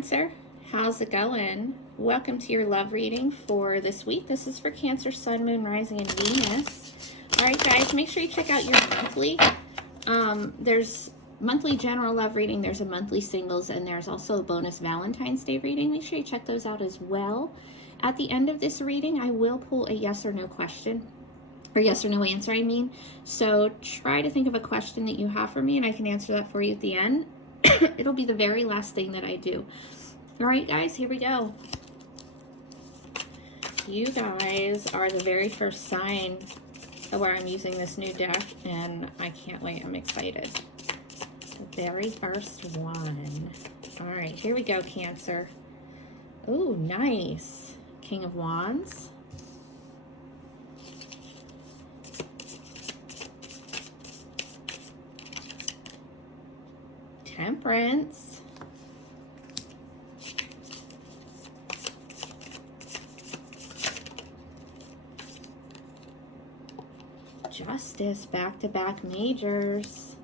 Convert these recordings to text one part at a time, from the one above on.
Cancer. How's it going? Welcome to your love reading for this week. This is for Cancer, Sun, Moon, Rising, and Venus. All right, guys, make sure you check out your monthly. There's monthly general love reading, there's a monthly singles, and there's also a bonus Valentine's Day reading. Make sure you check those out as well. At the end of this reading, I will pull a yes or no question, or yes or no answer, I mean. So try to think of a question that you have for me, and I can answer that for you at the end. It'll be the very last thing that I do. All right, guys, here we go. You guys are the very first sign where I'm using this new deck, and I can't wait. I'm excited. The very first one. All right, here we go, Cancer. Oh, nice. King of Wands. Temperance. Justice, back-to-back majors.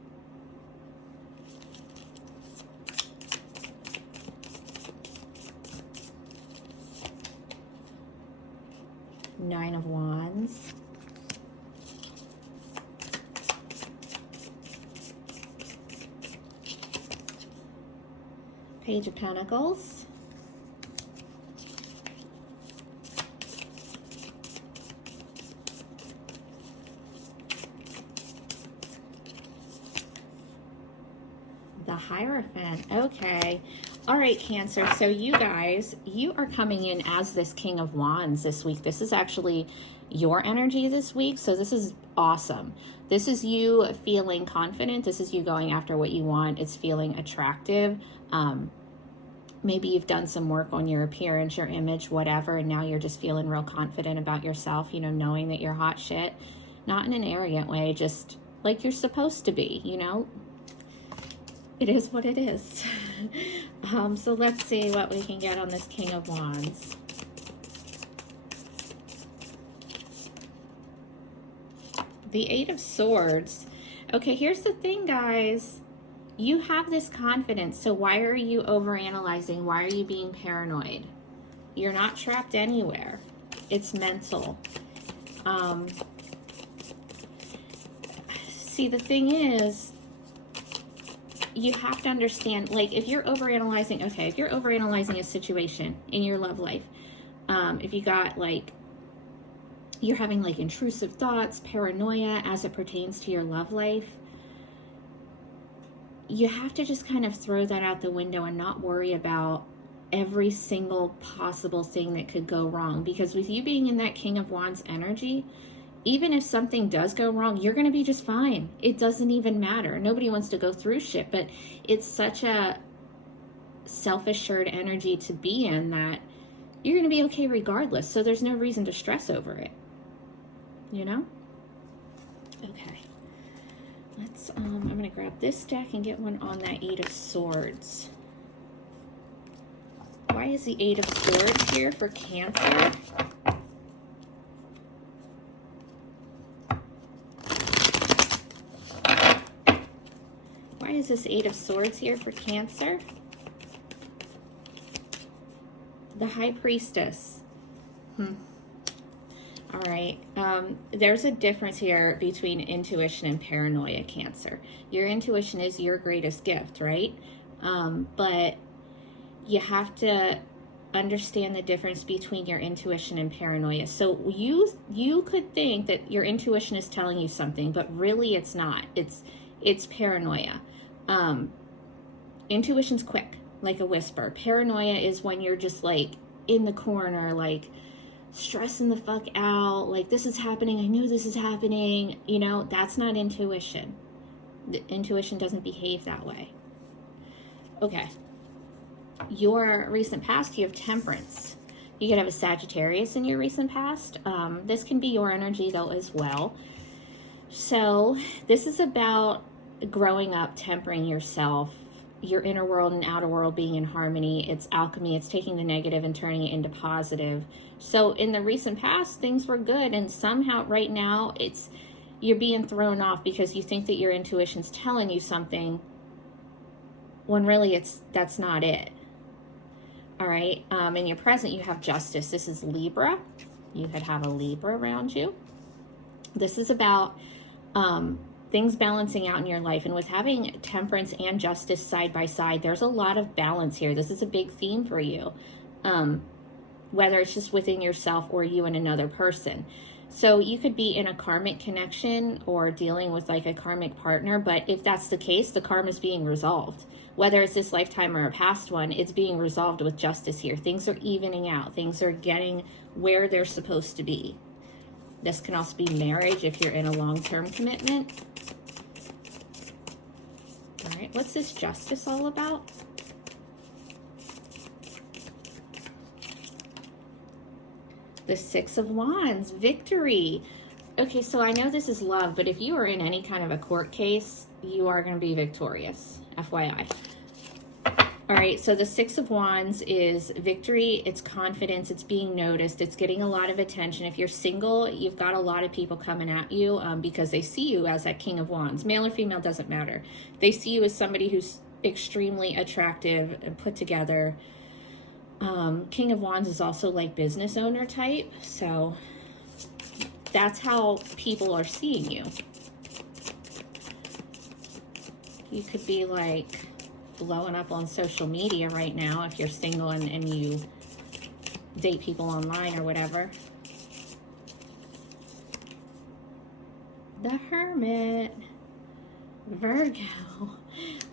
Nine of Wands. Page of Pentacles. The Hierophant. Okay. All right, Cancer. So you guys, you are coming in as this King of Wands this week. This is actually your energy this week. So this is awesome. This is you feeling confident. This is you going after what you want. It's feeling attractive. Maybe you've done some work on your appearance, your image, whatever, and now you're just feeling real confident about yourself, you know, knowing that you're hot shit. Not in an arrogant way, just like you're supposed to be, you know? It is what it is. So let's see what we can get on this King of Wands. The Eight of Swords. Okay, here's the thing, guys. You have this confidence, so why are you overanalyzing? Why are you being paranoid? You're not trapped anywhere. It's mental. See, the thing is, you have to understand, like, if you're overanalyzing, okay, if you're overanalyzing a situation in your love life, if you got, like, you're having, like, intrusive thoughts, paranoia as it pertains to your love life, you have to just kind of throw that out the window and not worry about every single possible thing that could go wrong. Because with you being in that King of Wands energy, even if something does go wrong, you're going to be just fine. It doesn't even matter. Nobody wants to go through shit, but it's such a self-assured energy to be in that you're going to be okay regardless. So there's no reason to stress over it. You know? Okay. Let's, I'm going to grab this deck and get one on that Eight of Swords. Why is the Eight of Swords here for Cancer? Why is this Eight of Swords here for Cancer? The High Priestess. All right. There's a difference here between intuition and paranoia, Cancer. Your intuition is your greatest gift, right? But you have to understand the difference between your intuition and paranoia. So you could think that your intuition is telling you something, but really it's not. It's paranoia. Intuition's quick, like a whisper. Paranoia is when you're just like in the corner, like stressing the fuck out, like this is happening, I knew this is happening, you know. That's not intuition. The intuition doesn't behave that way. Okay. Your recent past, you have Temperance. You could have a Sagittarius in your recent past. This can be your energy though as well. So this is about growing up, tempering yourself, your inner world and outer world being in harmony. It's alchemy. It's taking the negative and turning it into positive. So in the recent past, things were good, and somehow right now you're being thrown off because you think that your intuition's telling you something when really that's not it. All right. In your present, you have Justice. This is Libra. You could have a Libra around you. This is about things balancing out in your life. And with having Temperance and Justice side by side, there's a lot of balance here. This is a big theme for you, whether it's just within yourself or you and another person. So you could be in a karmic connection or dealing with like a karmic partner, but if that's the case, the karma is being resolved. Whether it's this lifetime or a past one, it's being resolved with Justice here. Things are evening out. Things are getting where they're supposed to be. This can also be marriage if you're in a long-term commitment. All right, what's this Justice all about? The Six of Wands, victory. Okay, so I know this is love, but if you are in any kind of a court case, you are going to be victorious, FYI. All right, so the Six of Wands is victory, it's confidence, it's being noticed, it's getting a lot of attention. If you're single, you've got a lot of people coming at you because they see you as that King of Wands. Male or female, doesn't matter. They see you as somebody who's extremely attractive and put together. King of Wands is also like business owner type, so that's how people are seeing you. You could be like blowing up on social media right now if you're single and you date people online or whatever. The Hermit, Virgo.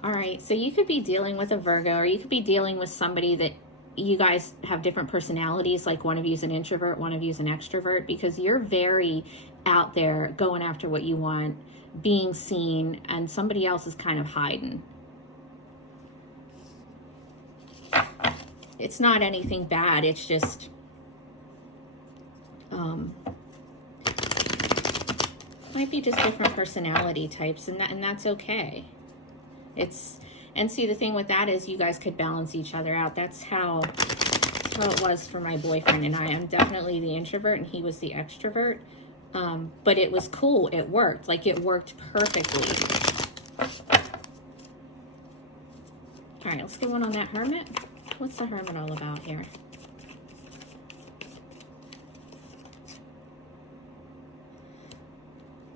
All right, so you could be dealing with a Virgo, or you could be dealing with somebody that you guys have different personalities, like one of you is an introvert, one of you is an extrovert, because you're very out there going after what you want, being seen, and somebody else is kind of hiding. It's not anything bad, it's just might be just different personality types, and that's okay. And see, the thing with that is you guys could balance each other out. That's how it was for my boyfriend and I. I'm definitely the introvert and he was the extrovert. But it was cool. It worked. Like, it worked perfectly. All right, let's get one on that Hermit. What's the Hermit all about here?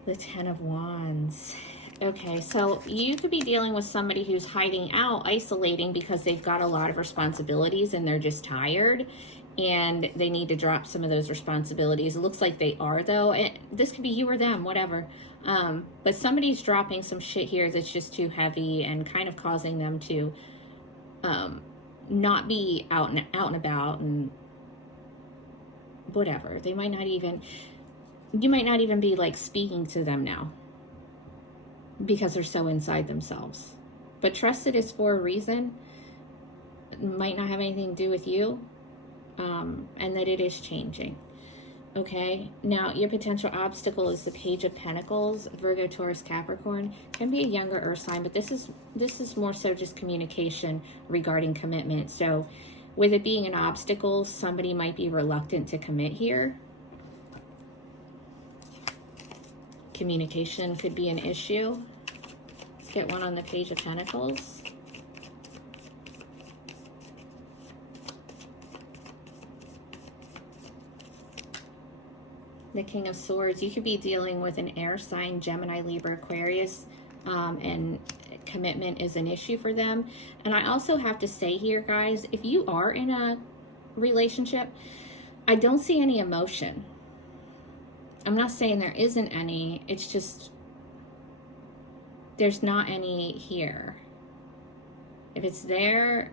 The Ten of Wands. Okay, so you could be dealing with somebody who's hiding out, isolating because they've got a lot of responsibilities and they're just tired and they need to drop some of those responsibilities. It looks like they are, though. This could be you or them, whatever. But somebody's dropping some shit here that's just too heavy and kind of causing them to not be out and about and whatever. They might not even, you might not even be like speaking to them now, because they're so inside themselves. But trust it is for a reason. It might not have anything to do with you, and that it is changing. Okay, now your potential obstacle is the Page of Pentacles, Virgo, Taurus, Capricorn. Can be a younger earth sign, but this is more so just communication regarding commitment. So with it being an obstacle, somebody might be reluctant to commit here. Communication could be an issue. Let's get one on the Page of Pentacles. The King of Swords. You could be dealing with an air sign, Gemini, Libra, Aquarius, and commitment is an issue for them. And I also have to say here, guys, if you are in a relationship, I don't see any emotion. I'm not saying there isn't any, it's just there's not any here. If it's there,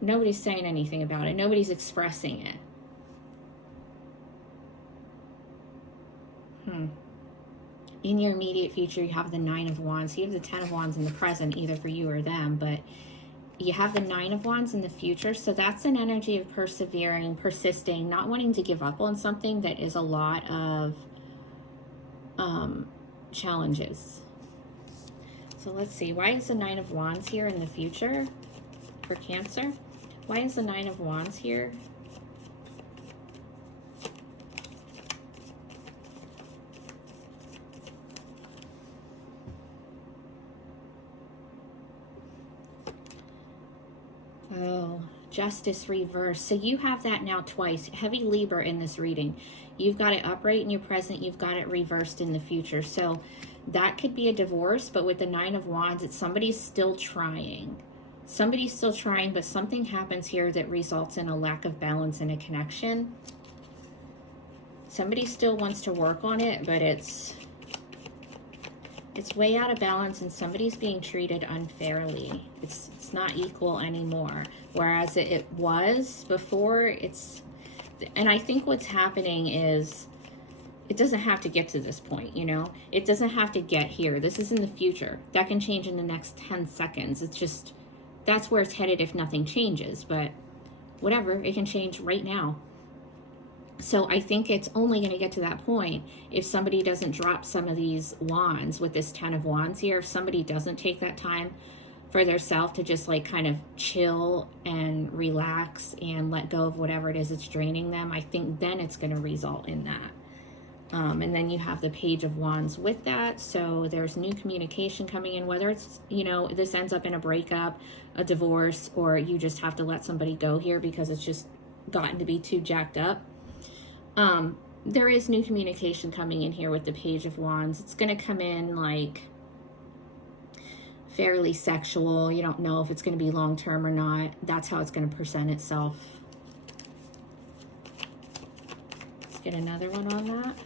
nobody's saying anything about it. Nobody's expressing it. In your immediate future, you have the Nine of Wands. You have the Ten of Wands in the present, either for you or them, but you have the Nine of Wands in the future. So that's an energy of persevering, persisting, not wanting to give up on something that is a lot of challenges. So let's see. Why is the Nine of Wands here in the future for Cancer? Why is the Nine of Wands here? Justice reverse. So you have that now twice. Heavy Libra in this reading. You've got it upright in your present. You've got it reversed in the future. So that could be a divorce, but with the Nine of Wands, it's somebody's still trying. Somebody's still trying, but something happens here that results in a lack of balance in a connection. Somebody still wants to work on it, but it's way out of balance, and somebody's being treated unfairly. It's not equal anymore. Whereas it was before, and I think what's happening is, it doesn't have to get to this point, you know? It doesn't have to get here. This is in the future. That can change in the next 10 seconds. It's just, that's where it's headed if nothing changes. But whatever, it can change right now. So I think it's only going to get to that point if somebody doesn't drop some of these wands with this 10 of Wands here. If somebody doesn't take that time for their self to just like kind of chill and relax and let go of whatever it is that's draining them, I think then it's going to result in that. And then you have the Page of Wands with that. So there's new communication coming in, whether it's, you know, this ends up in a breakup, a divorce, or you just have to let somebody go here because it's just gotten to be too jacked up. There is new communication coming in here with the Page of Wands. It's going to come in like fairly sexual. You don't know if it's going to be long-term or not. That's how it's going to present itself. Let's get another one on that.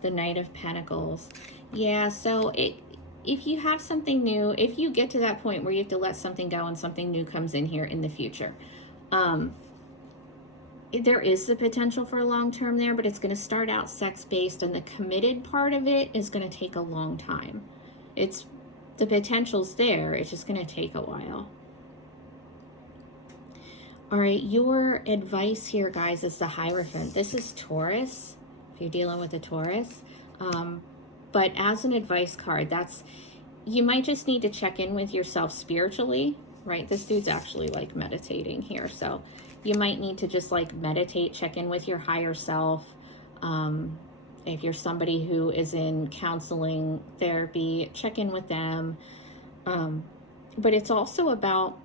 The Knight of Pentacles. Yeah, so if you have something new, if you get to that point where you have to let something go and something new comes in here in the future, there is the potential for a long term there, but it's going to start out sex-based, and the committed part of it is going to take a long time. The potential's there. It's just going to take a while. All right, your advice here, guys, is the Hierophant. This is Taurus, if you're dealing with a Taurus. But as an advice card, you might just need to check in with yourself spiritually, right? This dude's actually like meditating here, so you might need to just like meditate, check in with your higher self. If you're somebody who is in counseling, therapy, check in with them. But it's also about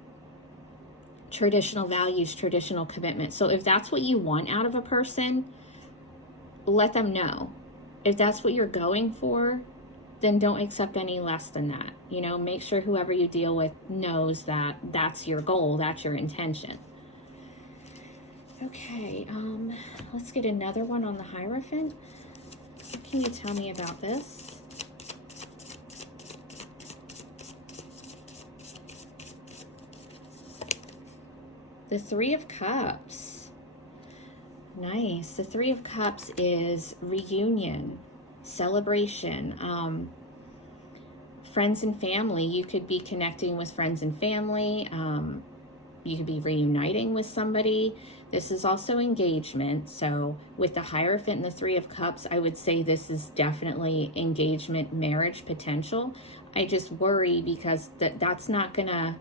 traditional values, traditional commitment. So if that's what you want out of a person, let them know. If that's what you're going for, then don't accept any less than that. You know, make sure whoever you deal with knows that that's your goal, that's your intention. Okay, let's get another one on the Hierophant. What can you tell me about this? The Three of Cups. Nice. The Three of Cups is reunion, celebration, friends and family. You could be connecting with friends and family. You could be reuniting with somebody. This is also engagement. So with the Hierophant and the Three of Cups, I would say this is definitely engagement, marriage potential. I just worry because that's not gonna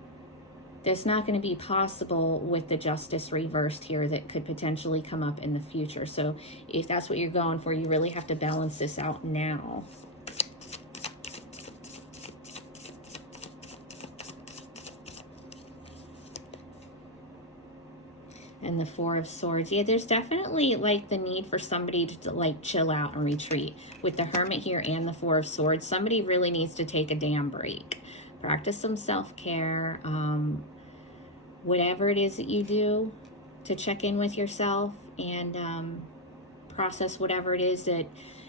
be possible with the Justice reversed here that could potentially come up in the future. So if that's what you're going for, you really have to balance this out now. And the Four of Swords. Yeah, there's definitely like the need for somebody to like chill out and retreat. With the Hermit here and the Four of Swords, somebody really needs to take a damn break. Practice some self-care. Whatever it is that you do to check in with yourself and process whatever it is that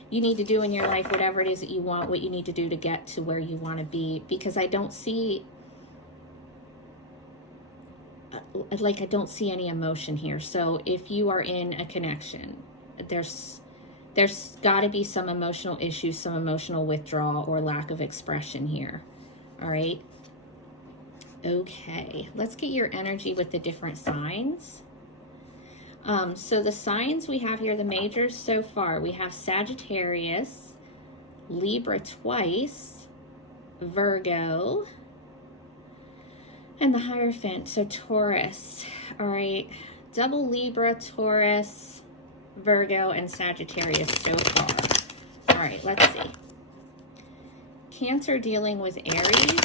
you need to do in your life, whatever it is that you want, what you need to do to get to where you want to be. Because I don't see any emotion here. So if you are in a connection, there's got to be some emotional issues, some emotional withdrawal or lack of expression here. All right. Okay, let's get your energy with the different signs. So the signs we have here, the majors so far, we have Sagittarius, Libra twice, Virgo, and the Hierophant, so Taurus. All right, double Libra, Taurus, Virgo, and Sagittarius so far. All right, let's see. Cancer dealing with Aries.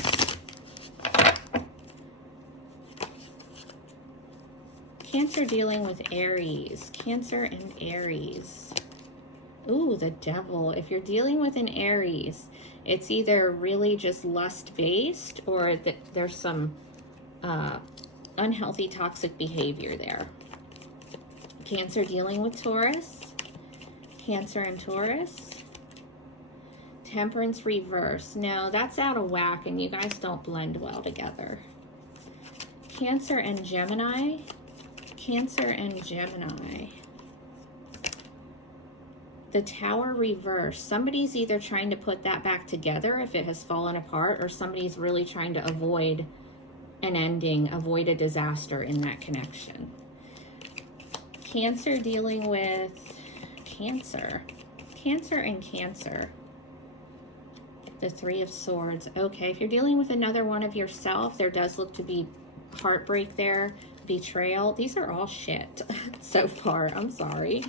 Cancer dealing with Aries. Cancer and Aries. Ooh, the Devil. If you're dealing with an Aries, it's either really just lust-based or that there's some unhealthy, toxic behavior there. Cancer dealing with Taurus. Cancer and Taurus. Temperance reverse. No, that's out of whack and you guys don't blend well together. Cancer and Gemini. Cancer and Gemini. The Tower reverse. Somebody's either trying to put that back together if it has fallen apart, or somebody's really trying to avoid an ending, avoid a disaster in that connection. Cancer dealing with Cancer. Cancer and Cancer. The Three of Swords. Okay, if you're dealing with another one of yourself, there does look to be heartbreak there, betrayal. These are all shit so far. I'm sorry.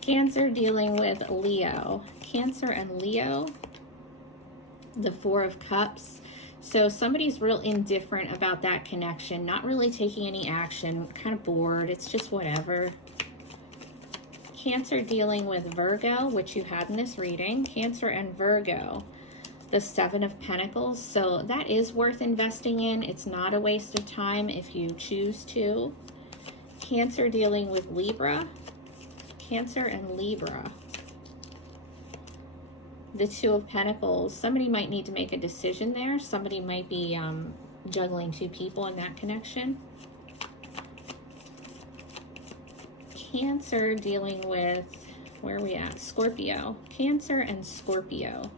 Cancer dealing with Leo. Cancer and Leo. The Four of Cups. So somebody's real indifferent about that connection, not really taking any action, kind of bored. It's just whatever. Cancer dealing with Virgo, which you had in this reading. Cancer and Virgo. The Seven of Pentacles. So that is worth investing in. It's not a waste of time if you choose to. Cancer dealing with Libra. Cancer and Libra. The Two of Pentacles. Somebody might need to make a decision there. Somebody might be juggling two people in that connection. Cancer dealing with, where are we at? Scorpio. Cancer and Scorpio.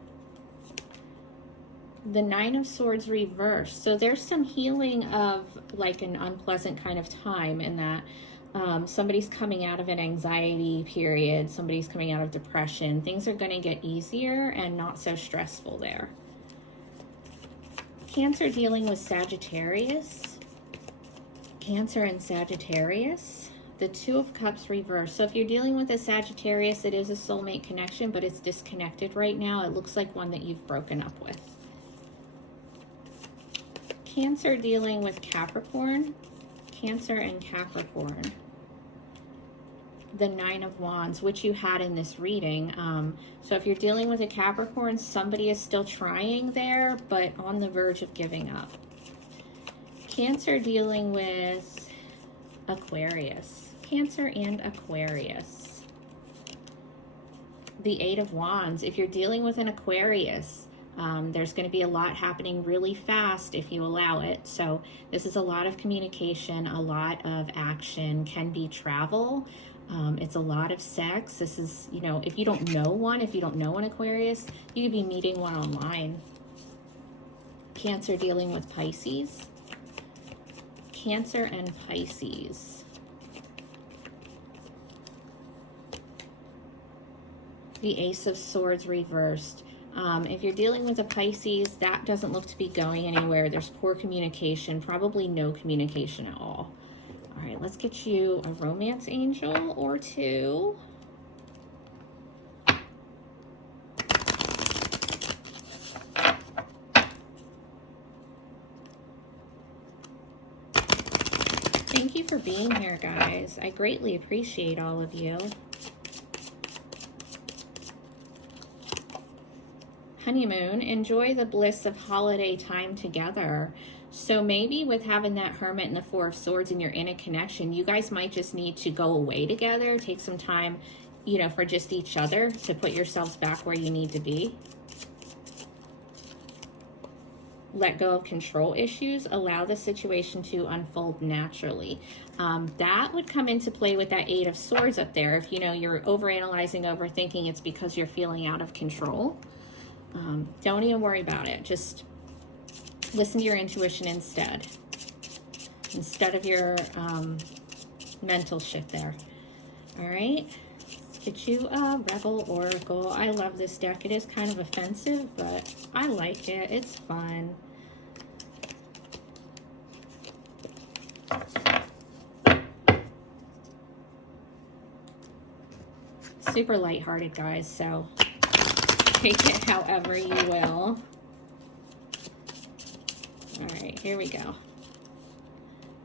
The Nine of Swords reversed. So there's some healing of like an unpleasant kind of time in that somebody's coming out of an anxiety period. Somebody's coming out of depression. Things are going to get easier and not so stressful there. Cancer dealing with Sagittarius. Cancer and Sagittarius. The Two of Cups reversed. So if you're dealing with a Sagittarius, it is a soulmate connection, but it's disconnected right now. It looks like one that you've broken up with. Cancer dealing with Capricorn. Cancer and Capricorn. The Nine of Wands, which you had in this reading. So if you're dealing with a Capricorn, somebody is still trying there, but on the verge of giving up. Cancer dealing with Aquarius. Cancer and Aquarius. The Eight of Wands. If you're dealing with an Aquarius, there's going to be a lot happening really fast if you allow it. So this is a lot of communication, a lot of action, can be travel. It's a lot of sex. This is, you know, if you don't know one, if you don't know an Aquarius, you could be meeting one online. Cancer dealing with Pisces. Cancer and Pisces. The Ace of Swords reversed. If you're dealing with a Pisces, that doesn't look to be going anywhere. There's poor communication, probably no communication at all. All right, let's get you a romance angel or two. Thank you for being here, guys. I greatly appreciate all of you. Honeymoon, enjoy the bliss of holiday time together. So maybe with having that Hermit and the Four of Swords and you're in a connection, you guys might just need to go away together, take some time, you know, for just each other to put yourselves back where you need to be. Let go of control issues, allow the situation to unfold naturally. That would come into play with that Eight of Swords up there. If, you know, you're overanalyzing, overthinking, it's because you're feeling out of control. Don't even worry about it. Just listen to your intuition instead of your mental shit there. All right, let's get you a Rebel Oracle. I love this deck. It is kind of offensive, but I like it. It's fun. Super lighthearted, guys, so take it however you will. All right, here we go.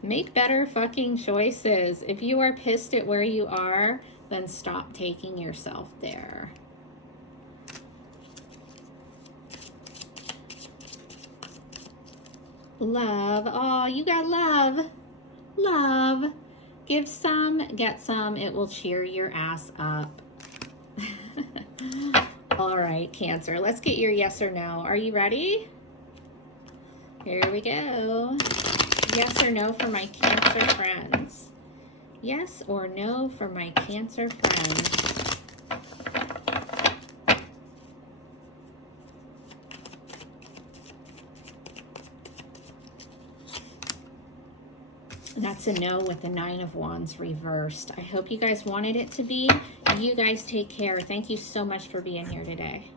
Make better fucking choices. If you are pissed at where you are, then stop taking yourself there. Love. Oh, you got love. Love. Give some, get some. It will cheer your ass up. All right, Cancer. Let's get your yes or no. Are you ready? Here we go. Yes or no for my Cancer friends. Yes or no for my Cancer friends. That's a no with the 9 of Wands reversed. I hope you guys wanted it to be. You guys take care. Thank you so much for being here today.